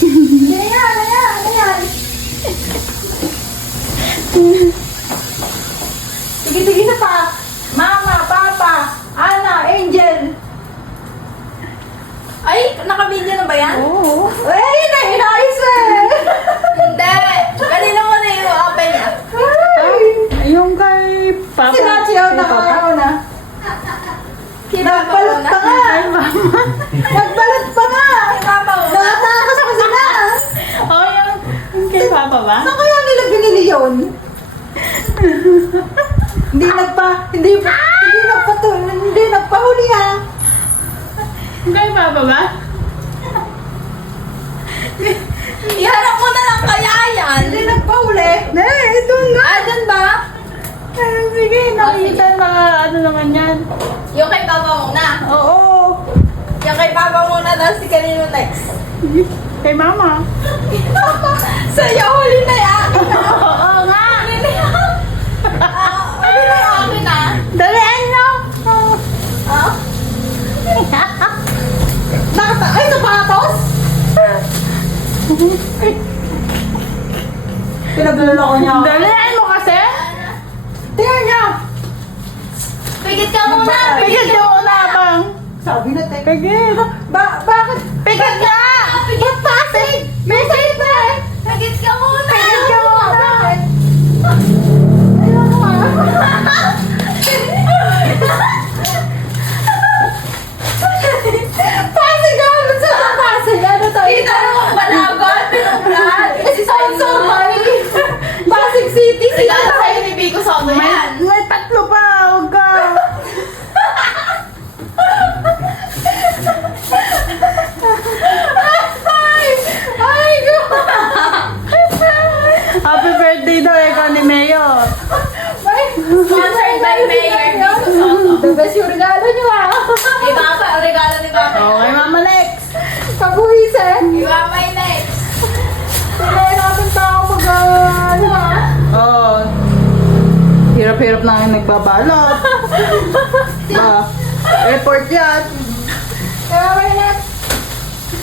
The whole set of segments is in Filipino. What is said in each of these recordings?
Ano yan? Sige, isa pa. Mama, Papa, Ana, Angel. Ay, naka-video na ba yan? Oo. Eh, inayos eh. Hindi. Kanina mo na yung open niya. Yung kay Papa. Sinatsiyaw na kaya na. Nagbalot pa nga. Nagbalot pa nga. Papa mo. Nakatakas ako sila. Oh, yung kay Papa ba? Saan kaya nila binili yun? Hindi nagpahuli ha. Yung kay Papa ba? Iharap mo na lang kaya yan. Hindi nagpahuli. Ito na. Ah, dyan ba? Sige, nakita na ano naman yan. Yung kay Papa muna. Oo. Yung kay Papa muna, tapos si kanino next. Kay Mama. Sa'yo, huli na yan. Oo nga. Huli na yan. Huli na yung akin ah. Dalian nyo. Ah? Ay, sapatos? Pinagluloko niya ako. Dalian mo kasi. Tingnan niya. Pigit ka muna. Pigil ka muna, bang. Sabi na, te. Pigil. Bakit? Pigil ka. Pigit pasig. May sakit na eh. Pigit ka muna. Pigil ka muna. Ayun nga. Pasig ano sa pasig? Ano to? Kita mo ang balagon, pinunglan. Si So Sonso. funny. Pasig City. Regalo sa'yo ni Bico Soto yan. May tatlo pa. Huwag ka. Ay, God. Happy birthday daw, ikaw ni Mayor. Ay, Sponsored by Mayor Bico Soto. the best yung regalo niyo ah. Kay Papa, ang regalo ni Papa. Okay, Mama Lex. Pabuhisin. Kay Mama yung next. Kailangan natin tao ano ah. Oo. Hirap-hirap na yung nagbabalot. Ba? Airport yan. Kaya may next.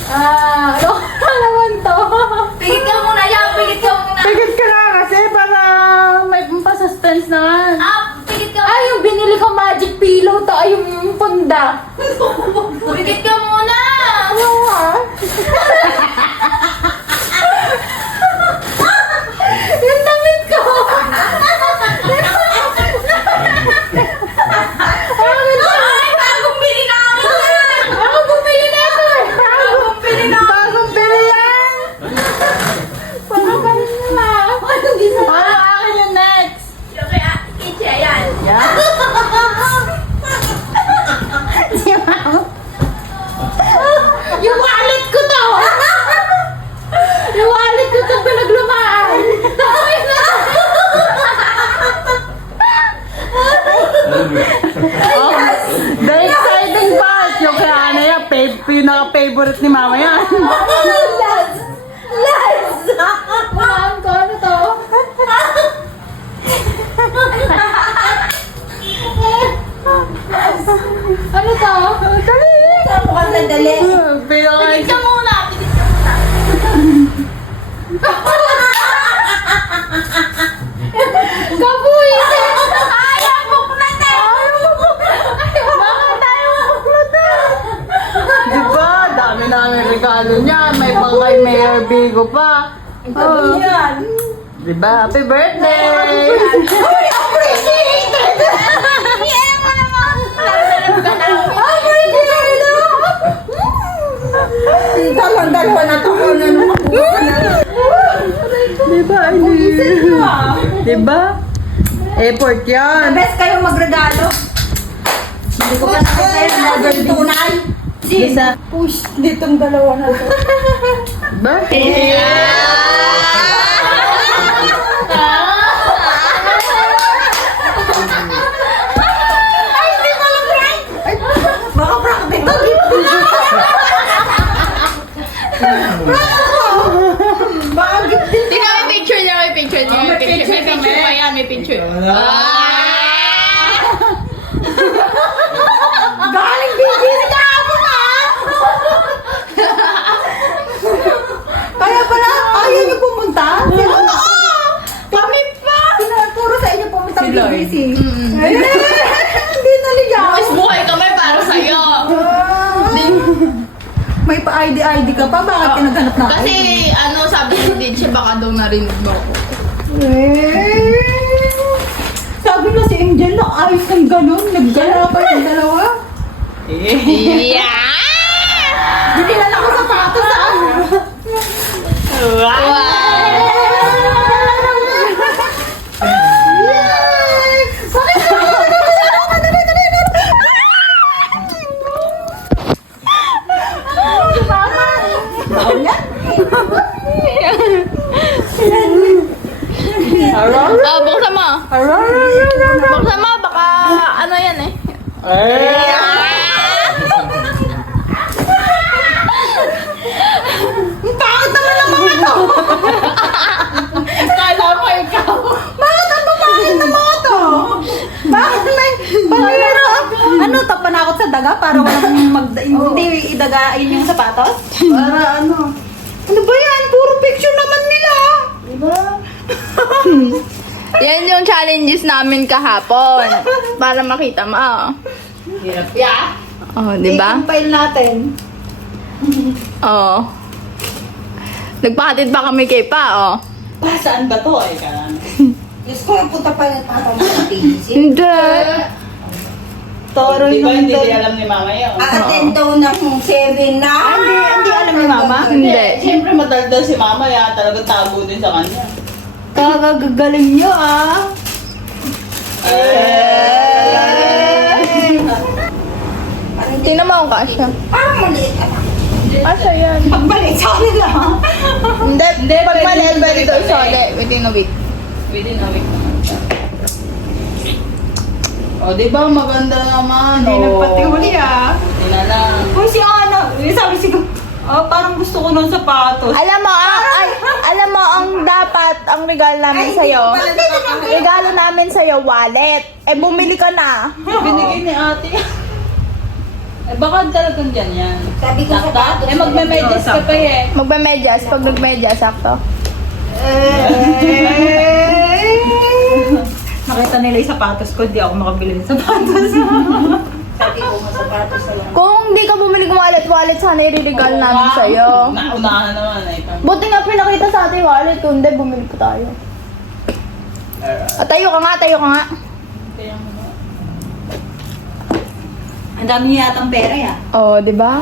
Ano naman to? Pigit ka muna yan, pigit ka muna. Pigit ka na kasi para may pa-suspense naman. Ah, pigit ka Ay, yung binili ko magic pillow to ay yung punda. Pigit ka muna. Ano ah? Yung damit ko. Ay, bagong bili namin yan. Ako bumili na ito eh. Bagong bili namin. Bagong pili yan! Parang ganun nyo ah. Hindi sa... Ano akin yung next? Yung kay Ichi, ayan. Yan. Si Mama. Yung wallet ko to! Yung wallet ko to pinaglumaan! Oh, the exciting part. Yung kay Ana yan, pinaka-favorite ni Mama yan. Last! Walaan ko, ano to? Ano to? Dali! Mukhang sandali. Pinaka... Pigit ka muna, pigit ka muna. Kabuhisin! Ayaw mo na Bakit tayo makuklatan? Diba? Dami namin regalo niyan. May pang kay Mayor Bigo pa. Oh. Yan! Diba? Happy birthday! Uy, appreciated! Iyan mo naman. Lalabas ka namin. Appreciated! Dalawa na to. Diba? Diba? Airport yan. Best kayo magregalo. Hindi ko pa nakita yung model tunay. Isa. Push, ditong dalawa na to. Diba? Baka prank dito. Baka gift din. Tingnan may picture niya, may picture niya. Oh, may picture May picture kami. pa yan, may picture. Galing bibili ka ako ha! nag-ID ka pa? Bakit ka naghanap na Kasi, sabi ni DJ, baka daw narinig mo ako. Sabi na si Angel na ayos ng ganun. Naggala pa yung dalawa. Yeah! Dinilala ko sapatos sa ano. Wow! Buksan mo. Buksan mo, baka ano yan eh. Bakit naman ang mga to? Kala ko ikaw. Bakit ang pangit ng mga to? Bakit may pangyayari? Ano, tapanakot sa daga para walang hindi idagain yung sapatos? Para ano? Ano ba yan? Puro picture naman nila. Diba? Yan yung challenges namin kahapon. Para makita mo. Hirap ya. Oh, di ba? I-compile natin. Oo. Nagpahatid pa kami kay Pa, oh. Pa, saan ba to? Ay, karan. Diyos ko, punta pa yung papa mo sa TC. Hindi. Toro Di ba yung hindi alam ni Mama yun? Aaten daw ng 7 na. Hindi alam ni Mama. Hindi. Siyempre madaldal si Mama, ya talaga tago din sa kanya. Kagagaling nyo ah. Tingnan mo ang kasya. Parang maliit anak. Kasya yan. Pagbalik sa kanila. Hindi, pag maliit ba dito sole within a week. Within a week naman siya. O, di ba maganda naman? Hindi nagpatihuli ah. Hindi na lang. Kung si Ana, sabi siguro, parang gusto ko ng sapatos. Alam mo, alam mo ang dapat ang regalo namin sa regalo namin sa wallet. Eh bumili ka na. Binigay ni ate. Eh, baka talagang dyan yan. Sabi ko sapatos. Eh, magme-medyas ka pa eh. Magbe-medyas, pag nag-medyas, sakto. Nakita nila yung sapatos ko, di ako makabili ng sapatos. Sabi ko, sapatos na lang. Kung hindi ka bumili ng wallet, sana i-regalo namin sa'yo. Naunahan na naman eh. Buti nga pinakita sa ating wallet, kung hindi, bumili pa tayo. Tayo ka nga, tayo ka nga. Kaya mo na. Ang dami niya yatang pera ya. Oh, di ba?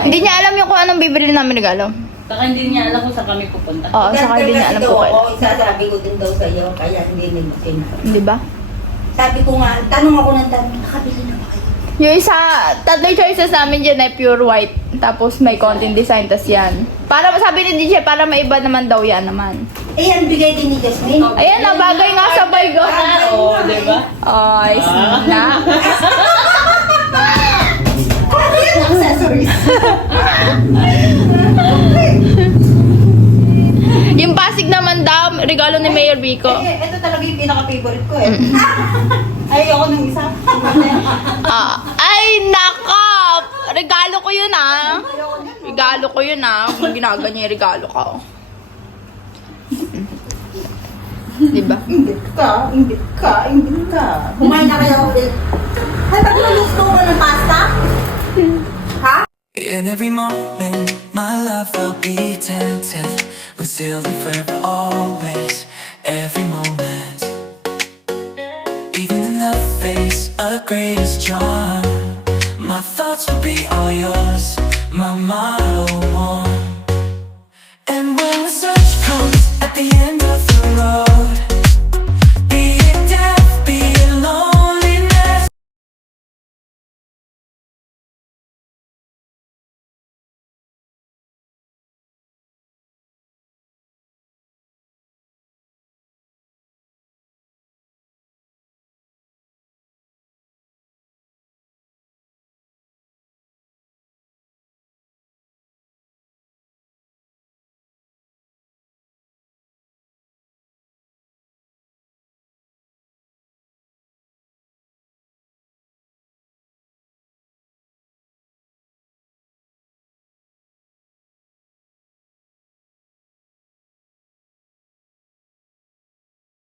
Hindi niya alam yung kung anong bibili namin regalo. Saka hindi niya alam kung saan kami pupunta. Oo, saka hindi niya alam kung kailan. Isasabi ko din daw sa'yo, kaya hindi nila sinabi. Di ba? Sabi ko nga, tanong ako ng tanong, nakabili na ba kayo? Yung isa, tatlo choices namin dyan ay pure white. Tapos may konting design, tas yan. Para sabi ni DJ, para maiba naman daw yan naman. Eh, yan bigay din ni Jasmine. Ayan na, bagay nga sa ko. Oo, di ba? Ay, na. Accessories. Yung Pasig naman daw, regalo ni Mayor Vico. Eh, ito talaga yung pinaka-favorite ko eh. Ay, ako nung isa. Ay, nako! Regalo ko yun ah. Regalo ko yun ah. Kung ginaganyan yung regalo ko. Diba? Ingit ka, ingit ka, ingit ka. Kumain na kayo ulit. Ay, ba't naluto ko ng pasta? Ha? In every moment, my love will be tempted. Concealed and forever, always, every moment. Even in the face of greatest charm, my thoughts will be all yours. My motto